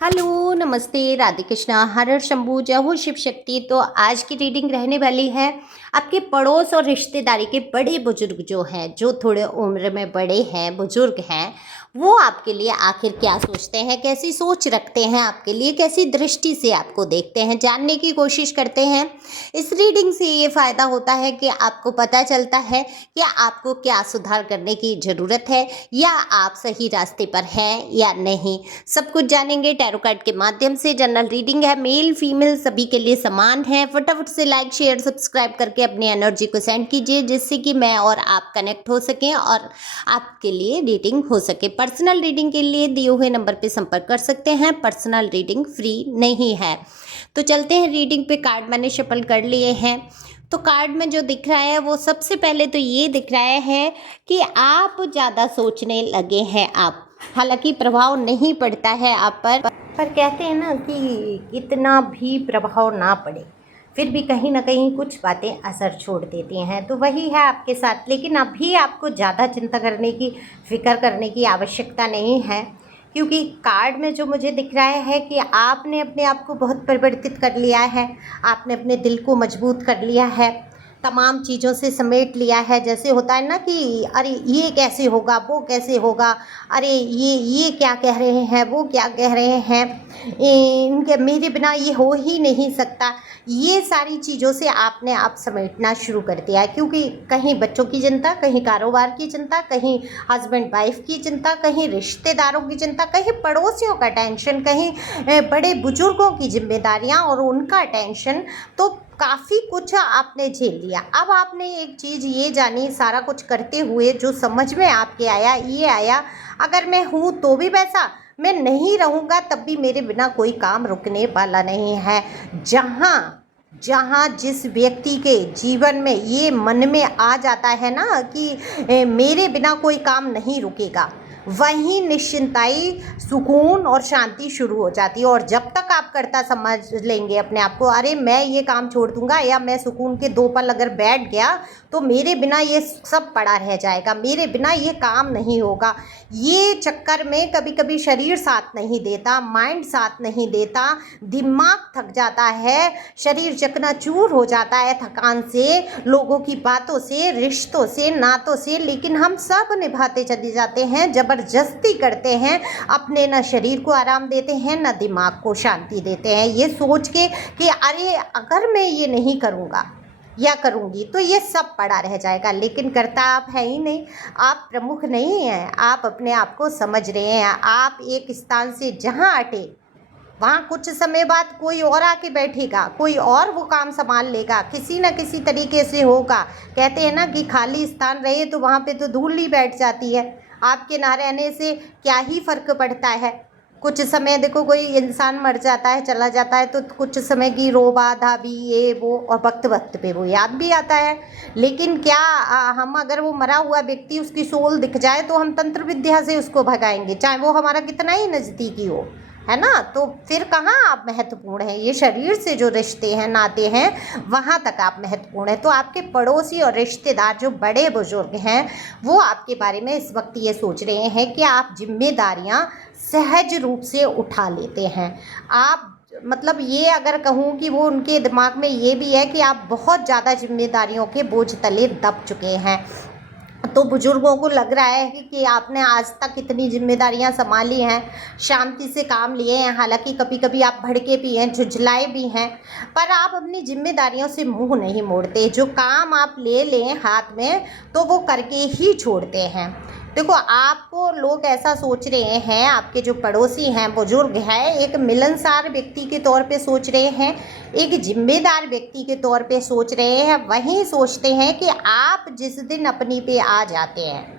Hello, नमस्ते, राधे कृष्णा, हर हर शंभू, जय हो शिव शक्ति। तो आज की रीडिंग रहने वाली है आपके पड़ोस और रिश्तेदारी के बड़े बुजुर्ग जो हैं, जो थोड़े उम्र में बड़े हैं, बुजुर्ग हैं, वो आपके लिए आखिर क्या सोचते हैं, कैसी सोच रखते हैं आपके लिए, कैसी दृष्टि से आपको देखते हैं, जानने की कोशिश करते हैं। इस रीडिंग से ये फ़ायदा होता है कि आपको पता चलता है कि आपको क्या सुधार करने की ज़रूरत है या आप सही रास्ते पर हैं या नहीं। सब कुछ जानेंगे टैरो कार्ड के माध्यम से। जनरल रीडिंग है, मेल फीमेल सभी के लिए समान है। फटाफट से लाइक शेयर सब्सक्राइब करके अपनी एनर्जी को सेंड कीजिए, जिससे कि मैं और आप कनेक्ट हो सकें और आपके लिए रीडिंग हो सके। पर्सनल रीडिंग के लिए दिए हुए नंबर पे संपर्क कर सकते हैं। पर्सनल रीडिंग फ्री नहीं है। तो चलते हैं रीडिंग पे। कार्ड मैंने शफल कर लिए हैं। तो कार्ड में जो दिख रहा है वो सबसे पहले तो ये दिख रहा है कि आप ज़्यादा सोचने लगे हैं। आप हालांकि प्रभाव नहीं पड़ता है आप पर कहते हैं ना कि इतना भी प्रभाव ना पड़े, फिर भी कहीं ना कहीं कुछ बातें असर छोड़ देती हैं। तो वही है आपके साथ, लेकिन अभी आपको ज़्यादा चिंता करने की, फिक्र करने की आवश्यकता नहीं है, क्योंकि कार्ड में जो मुझे दिख रहा है कि आपने अपने आप को बहुत परिवर्तित कर लिया है। आपने अपने दिल को मजबूत कर लिया है, तमाम चीज़ों से समेट लिया है। जैसे होता है ना कि अरे ये कैसे होगा, वो कैसे होगा, अरे ये क्या कह रहे हैं, वो क्या कह रहे हैं, इनके मेरे बिना ये हो ही नहीं सकता। ये सारी चीज़ों से आपने आप समेटना शुरू कर दिया है, क्योंकि कहीं बच्चों की चिंता, कहीं कारोबार की चिंता, कहीं हस्बैंड वाइफ की चिंता, कहीं रिश्तेदारों की चिंता, कहीं पड़ोसियों का टेंशन, कहीं बड़े बुजुर्गों की जिम्मेदारियां और उनका टेंशन। तो काफ़ी कुछ आपने झेल लिया। अब आपने एक चीज़ ये जानी, सारा कुछ करते हुए जो समझ में आपके आया, ये आया, अगर मैं हूँ तो भी वैसा, मैं नहीं रहूँगा तब भी मेरे बिना कोई काम रुकने वाला नहीं है। जहाँ जहाँ जिस व्यक्ति के जीवन में ये मन में आ जाता है ना कि मेरे बिना कोई काम नहीं रुकेगा, वहीं निश्चिंताई, सुकून और शांति शुरू हो जाती है। और जब तक आप करता समझ लेंगे अपने आप को, अरे मैं ये काम छोड़ दूंगा, या मैं सुकून के 2 पल अगर बैठ गया तो मेरे बिना ये सब पड़ा रह जाएगा, मेरे बिना ये काम नहीं होगा, ये चक्कर में कभी कभी शरीर साथ नहीं देता, माइंड साथ नहीं देता, दिमाग थक जाता है, शरीर चकनाचूर हो जाता है थकान से, लोगों की बातों से, रिश्तों से, नातों से। लेकिन हम सब निभाते चले जाते हैं, ज़बरदस्ती करते हैं, अपने न शरीर को आराम देते हैं, न दिमाग को शांति देते हैं, ये सोच के कि अरे अगर मैं ये नहीं करूँगा या करूँगी तो ये सब पड़ा रह जाएगा। लेकिन करता आप है ही नहीं, आप प्रमुख नहीं हैं, आप अपने आप को समझ रहे हैं। आप एक स्थान से जहाँ अटे, वहाँ कुछ समय बाद कोई और आके बैठेगा, कोई और वो काम संभाल लेगा, किसी न किसी तरीके से होगा। कहते हैं ना कि खाली स्थान रहे तो वहाँ पे तो धूल ही बैठ जाती है, आपके ना रहने से क्या ही फ़र्क पड़ता है। कुछ समय देखो, कोई इंसान मर जाता है, चला जाता है, तो कुछ समय की रोबा धाबी ये वो, और वक्त वक्त पे वो याद भी आता है। लेकिन क्या हम अगर वो मरा हुआ व्यक्ति, उसकी सोल दिख जाए तो हम तंत्र विद्या से उसको भगाएंगे, चाहे वो हमारा कितना ही नज़दीकी हो, है ना। तो फिर कहाँ आप महत्वपूर्ण हैं, ये शरीर से जो रिश्ते हैं, नाते हैं, वहाँ तक आप महत्वपूर्ण हैं। तो आपके पड़ोसी और रिश्तेदार जो बड़े बुजुर्ग हैं, वो आपके बारे में इस वक्त ये सोच रहे हैं कि आप जिम्मेदारियाँ सहज रूप से उठा लेते हैं। आप मतलब ये अगर कहूँ कि वो उनके दिमाग में ये भी है कि आप बहुत ज़्यादा जिम्मेदारियों के बोझ तले दब चुके हैं। तो बुजुर्गों को लग रहा है कि आपने आज तक इतनी जिम्मेदारियां संभाली हैं, शांति से काम लिए हैं, हालांकि कभी कभी आप भड़के भी हैं, झुंझलाए भी हैं, पर आप अपनी जिम्मेदारियों से मुंह नहीं मोड़ते। जो काम आप ले लें हाथ में तो वो करके ही छोड़ते हैं। देखो, आपको लोग ऐसा सोच रहे हैं, आपके जो पड़ोसी हैं, बुजुर्ग हैं, एक मिलनसार व्यक्ति के तौर पे सोच रहे हैं, एक जिम्मेदार व्यक्ति के तौर पे सोच रहे हैं। वहीं सोचते हैं कि आप जिस दिन अपनी पे आ जाते हैं,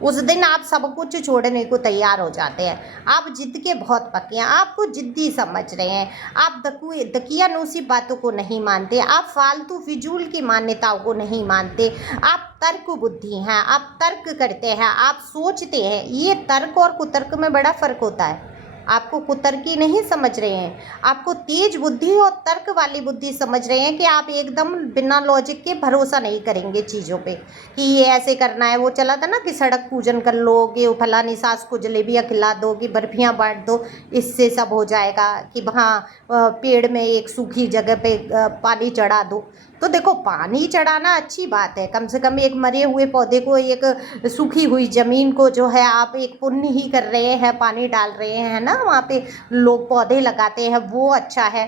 उस दिन आप सब कुछ छोड़ने को तैयार हो जाते हैं। आप जिद के बहुत पक्के हैं, आपको जिद्दी समझ रहे हैं, आप दकियानूसी बातों को नहीं मानते, आप फालतू फिजूल की मान्यताओं को नहीं मानते, आप तर्क बुद्धि हैं, आप तर्क करते हैं, आप सोचते हैं। ये तर्क और कुतर्क में बड़ा फ़र्क होता है। आपको कुतर्की नहीं समझ रहे हैं, आपको तेज बुद्धि और तर्क वाली बुद्धि समझ रहे हैं कि आप एकदम बिना लॉजिक के भरोसा नहीं करेंगे चीज़ों पे कि ये ऐसे करना है। वो चला था ना कि सड़क पूजन कर लो, कि फलानी सास को जलेबियाँ खिला दो, कि बर्फियाँ बांट दो, इससे सब हो जाएगा, कि हाँ पेड़ में एक सूखी जगह पे पानी चढ़ा दो। तो देखो, पानी चढ़ाना अच्छी बात है, कम से कम एक मरे हुए पौधे को, एक सूखी हुई ज़मीन को जो है आप एक पुण्य ही कर रहे हैं, पानी डाल रहे हैं ना, वहाँ पे लोग पौधे लगाते हैं, वो अच्छा है।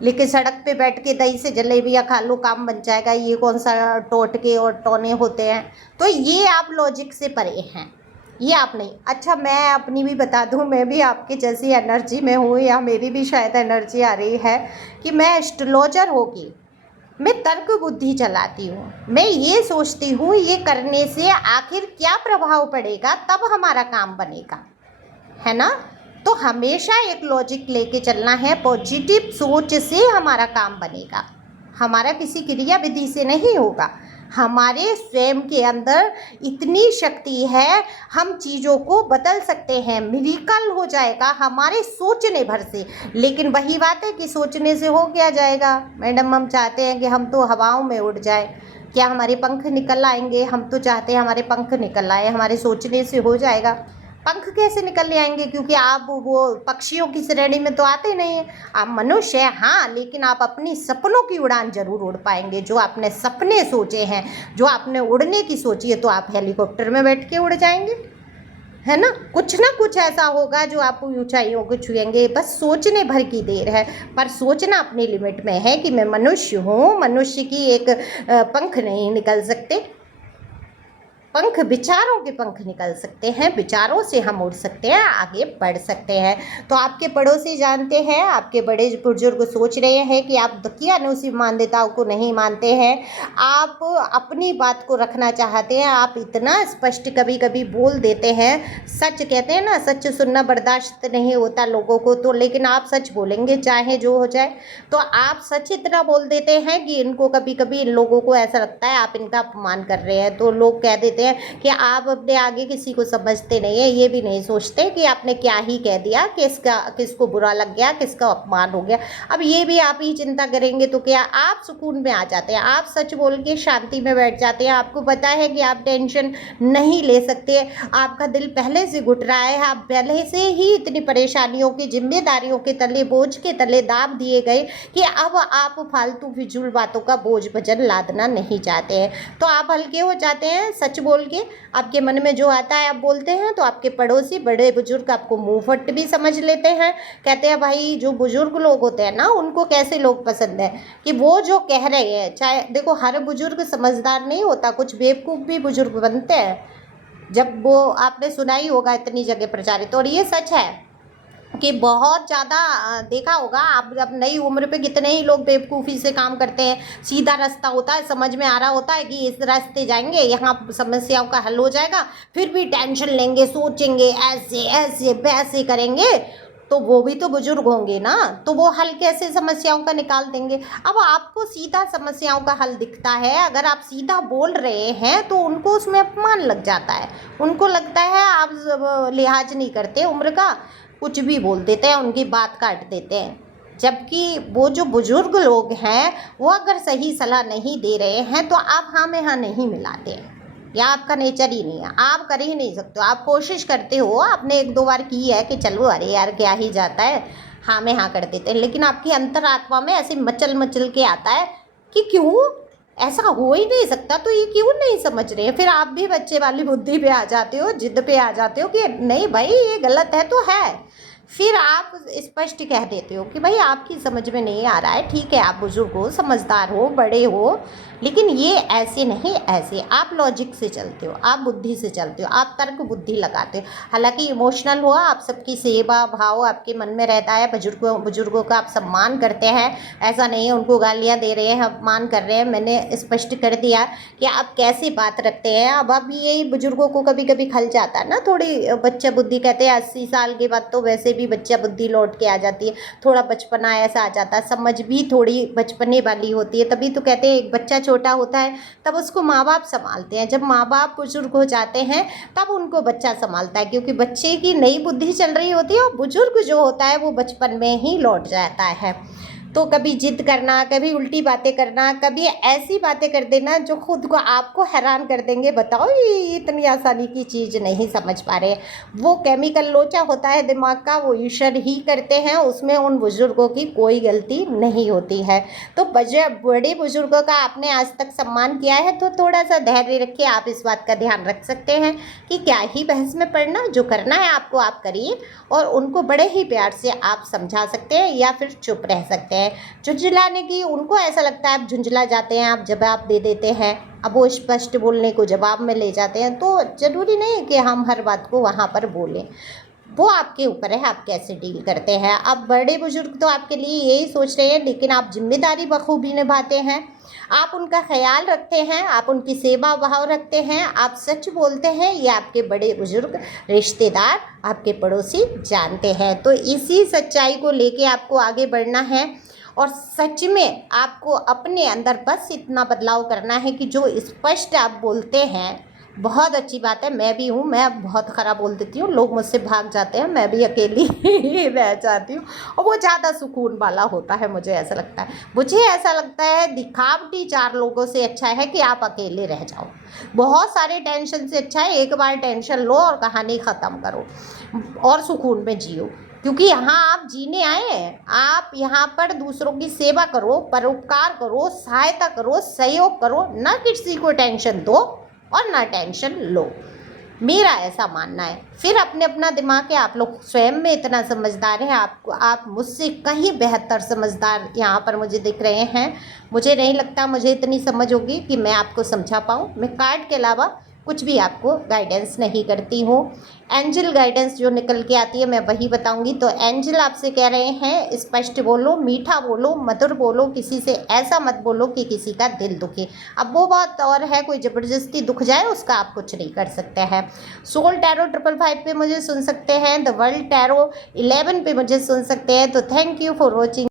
लेकिन सड़क पे बैठ के दही से जलेबियाँ खा लो, काम बन जाएगा, ये कौन सा टोटके और टोने होते हैं। तो ये आप लॉजिक से परे हैं, ये आप नहीं। अच्छा, मैं अपनी भी बता दूं, मैं भी आपके जैसी एनर्जी में हूँ, या मेरी भी शायद एनर्जी आ रही है कि मैं एस्ट्रोलॉजर होगी, मैं तर्क बुद्धि चलाती हूँ। मैं ये सोचती हूँ ये करने से आखिर क्या प्रभाव पड़ेगा, तब हमारा काम बनेगा, है ना। तो हमेशा एक लॉजिक लेके चलना है, पॉजिटिव सोच से हमारा काम बनेगा, हमारा किसी क्रिया विधि से नहीं होगा। हमारे स्वयं के अंदर इतनी शक्ति है, हम चीज़ों को बदल सकते हैं, मिरेकल हो जाएगा हमारे सोचने भर से। लेकिन वही बात है कि सोचने से हो क्या जाएगा मैडम, हम चाहते हैं कि हम तो हवाओं में उड़ जाए, क्या हमारे पंख निकल आएंगे? हम तो चाहते हैं हमारे पंख निकल आए, हमारे सोचने से हो जाएगा। पंख कैसे निकल आएंगे, क्योंकि आप वो पक्षियों की श्रेणी में तो आते नहीं हैं, आप मनुष्य हैं। हाँ, लेकिन आप अपनी सपनों की उड़ान जरूर उड़ पाएंगे, जो आपने सपने सोचे हैं, जो आपने उड़ने की सोची है, तो आप हेलीकॉप्टर में बैठ के उड़ जाएंगे, है ना। कुछ ना कुछ ऐसा होगा जो आप ऊंचाइयों को छुएंगे, बस सोचने भर की देर है। पर सोचना अपनी लिमिट में है कि मैं मनुष्य हूँ, मनुष्य की एक पंख नहीं निकल सकते, पंख विचारों के पंख निकल सकते हैं, विचारों से हम उड़ सकते हैं, आगे बढ़ सकते हैं। तो आपके पड़ोसी जानते हैं, आपके बड़े बुजुर्ग सोच रहे हैं कि आप दकियानूसी मान्यताओं को नहीं मानते हैं, आप अपनी बात को रखना चाहते हैं, आप इतना स्पष्ट कभी कभी बोल देते हैं। सच कहते हैं ना, सच सुनना बर्दाश्त नहीं होता लोगों को, तो लेकिन आप सच बोलेंगे चाहे जो हो जाए। तो आप सच इतना बोल देते हैं कि इनको कभी कभी इन लोगों को ऐसा लगता है आप इनका अपमान कर रहे हैं। तो लोग कह देते हैं कि आप अपने आगे किसी को समझते नहीं है, ये भी नहीं सोचते कि आपने क्या ही कह दिया, किसको बुरा लग गया, किसका अपमान हो गया। अब ये भी आप ही चिंता करेंगे तो क्या आप सुकून में आ जाते हैं, आप सच बोल के शांति में बैठ जाते हैं। आपको पता है कि आप टेंशन नहीं ले सकते, आपका दिल पहले से घुट रहा है, आप पहले से ही इतनी परेशानियों की, जिम्मेदारियों के तले, बोझ के तले दाब दिए गए कि अब आप फालतू फिजूल बातों का बोझ वजन लादना नहीं चाहते हैं। तो आप हल्के हो जाते हैं सच बोल के, आपके मन में जो आता है आप बोलते हैं। तो आपके पड़ोसी बड़े बुजुर्ग आपको मुंह फट भी समझ लेते हैं, कहते हैं भाई जो बुजुर्ग लोग होते हैं ना, उनको कैसे लोग पसंद है कि वो जो कह रहे हैं। चाहे देखो, हर बुजुर्ग समझदार नहीं होता, कुछ बेवकूफ़ भी बुजुर्ग बनते हैं, जब वो आपने सुना ही होगा इतनी जगह प्रचारित। और ये सच है कि बहुत ज़्यादा देखा होगा आप, अब नई उम्र पे कितने ही लोग बेवकूफ़ी से काम करते हैं। सीधा रास्ता होता है, समझ में आ रहा होता है कि इस रास्ते जाएंगे, यहाँ समस्याओं का हल हो जाएगा, फिर भी टेंशन लेंगे, सोचेंगे, ऐसे ऐसे वैसे करेंगे। तो वो भी तो बुजुर्ग होंगे ना, तो वो हल कैसे समस्याओं का निकाल देंगे। अब आपको सीधा समस्याओं का हल दिखता है, अगर आप सीधा बोल रहे हैं तो उनको उसमें अपमान लग जाता है, उनको लगता है आप लिहाज नहीं करते उम्र का, कुछ भी बोल देते हैं, उनकी बात काट देते हैं। जबकि वो जो बुजुर्ग लोग हैं वो अगर सही सलाह नहीं दे रहे हैं तो आप हाँ में हाँ नहीं मिलाते हैं, या आपका नेचर ही नहीं है, आप कर ही नहीं सकते हो। आप कोशिश करते हो, आपने एक दो बार की है कि चलो अरे यार क्या ही जाता है, हाँ में हाँ कर देते हैं, लेकिन आपकी अंतरात्मा में ऐसे मचल मचल के आता है कि क्यों ऐसा हो ही नहीं सकता, तो ये क्यों नहीं समझ रहे हैं। फिर आप भी बच्चे वाली बुद्धि पे आ जाते हो, जिद पे आ जाते हो कि नहीं भाई ये गलत है तो है। फिर आप स्पष्ट कह देते हो कि भाई आपकी समझ में नहीं आ रहा है, ठीक है, आप बुजुर्ग हो, समझदार हो, बड़े हो, लेकिन ये ऐसे नहीं ऐसे। आप लॉजिक से चलते हो, आप बुद्धि से चलते हो, आप तर्क बुद्धि लगाते हो। हालांकि इमोशनल हो, आप सबकी सेवा भाव आपके मन में रहता है, बुजुर्गों का आप सम्मान करते हैं, ऐसा नहीं है उनको गालियाँ दे रहे हैं, अपमान कर रहे हैं। मैंने स्पष्ट कर दिया कि आप कैसे बात रखते हैं। अब यही बुजुर्गों को कभी कभी खल जाता है ना, थोड़ी बच्चा बुद्धि, कहते हैं 80 साल के बाद तो वैसे भी बच्चा बुद्धि लौट के आ जाती है, थोड़ा बचपना ऐसा आ जाता है, समझ भी थोड़ी बचपने वाली होती है। तभी तो कहते हैं एक बच्चा छोटा होता है तब उसको माँ बाप संभालते हैं, जब माँ बाप बुजुर्ग हो जाते हैं तब उनको बच्चा संभालता है, क्योंकि बच्चे की नई बुद्धि चल रही होती है और बुजुर्ग जो होता है वो बचपन में ही लौट जाता है। तो कभी जिद करना, कभी उल्टी बातें करना, कभी ऐसी बातें कर देना जो खुद को आपको हैरान कर देंगे। बताओ ये इतनी आसानी की चीज़ नहीं समझ पा रहे। वो केमिकल लोचा होता है दिमाग का, वो ईश्वर ही करते हैं, उसमें उन बुजुर्गों की कोई गलती नहीं होती है। तो बड़े बुजुर्गों का आपने आज तक सम्मान किया है तो थोड़ा सा धैर्य रखिए। आप इस बात का ध्यान रख सकते हैं कि क्या ही बहस में पड़ना, जो करना है आपको आप करिए और उनको बड़े ही प्यार से आप समझा सकते हैं या फिर चुप रह सकते हैं। झुंझलाने की उनको ऐसा लगता है आप झुंझला जाते हैं, आप जवाब दे देते हैं, अब वो स्पष्ट बोलने को जवाब में ले जाते हैं। तो ज़रूरी नहीं है कि हम हर बात को वहाँ पर बोलें, वो आपके ऊपर है आप कैसे डील करते हैं। अब बड़े बुजुर्ग तो आपके लिए यही सोच रहे हैं, लेकिन आप जिम्मेदारी बखूबी निभाते हैं, आप उनका ख्याल रखते हैं, आप उनकी सेवा भाव रखते हैं, आप सच बोलते हैं, ये आपके बड़े बुजुर्ग, रिश्तेदार, आपके पड़ोसी जानते हैं। तो इसी सच्चाई को लेके आपको आगे बढ़ना है और सच में आपको अपने अंदर बस इतना बदलाव करना है कि जो स्पष्ट आप बोलते हैं, बहुत अच्छी बात है। मैं भी हूँ, मैं बहुत ख़राब बोल देती हूँ, लोग मुझसे भाग जाते हैं, मैं भी अकेली रह जाती हूँ और वो ज़्यादा सुकून वाला होता है। मुझे ऐसा लगता है, दिखावटी 4 लोगों से अच्छा है कि आप अकेले रह जाओ। बहुत सारे टेंशन से अच्छा है एक बार टेंशन लो और कहानी ख़त्म करो और सुकून में जियो, क्योंकि यहाँ आप जीने आए हैं। आप यहाँ पर दूसरों की सेवा करो, परोपकार करो, सहायता करो, सहयोग करो, ना किसी को टेंशन दो और ना टेंशन लो, मेरा ऐसा मानना है। फिर अपना दिमाग है, आप लोग स्वयं में इतना समझदार हैं, आप मुझसे कहीं बेहतर समझदार यहाँ पर मुझे दिख रहे हैं। मुझे नहीं लगता मुझे इतनी समझ होगी कि मैं आपको समझा पाऊँ। मैं कार्ड के अलावा कुछ भी आपको गाइडेंस नहीं करती हूँ। एंजल गाइडेंस जो निकल के आती है मैं वही बताऊंगी। तो एंजल आपसे कह रहे हैं स्पष्ट बोलो, मीठा बोलो, मधुर बोलो, किसी से ऐसा मत बोलो कि किसी का दिल दुखे। अब वो बात और है, कोई ज़बरदस्ती दुख जाए उसका आप कुछ नहीं कर सकते हैं। सोल टैरो 555 पे मुझे सुन सकते हैं, द वर्ल्ड टैरो 11 पे मुझे सुन सकते हैं। तो थैंक यू फॉर वॉचिंग।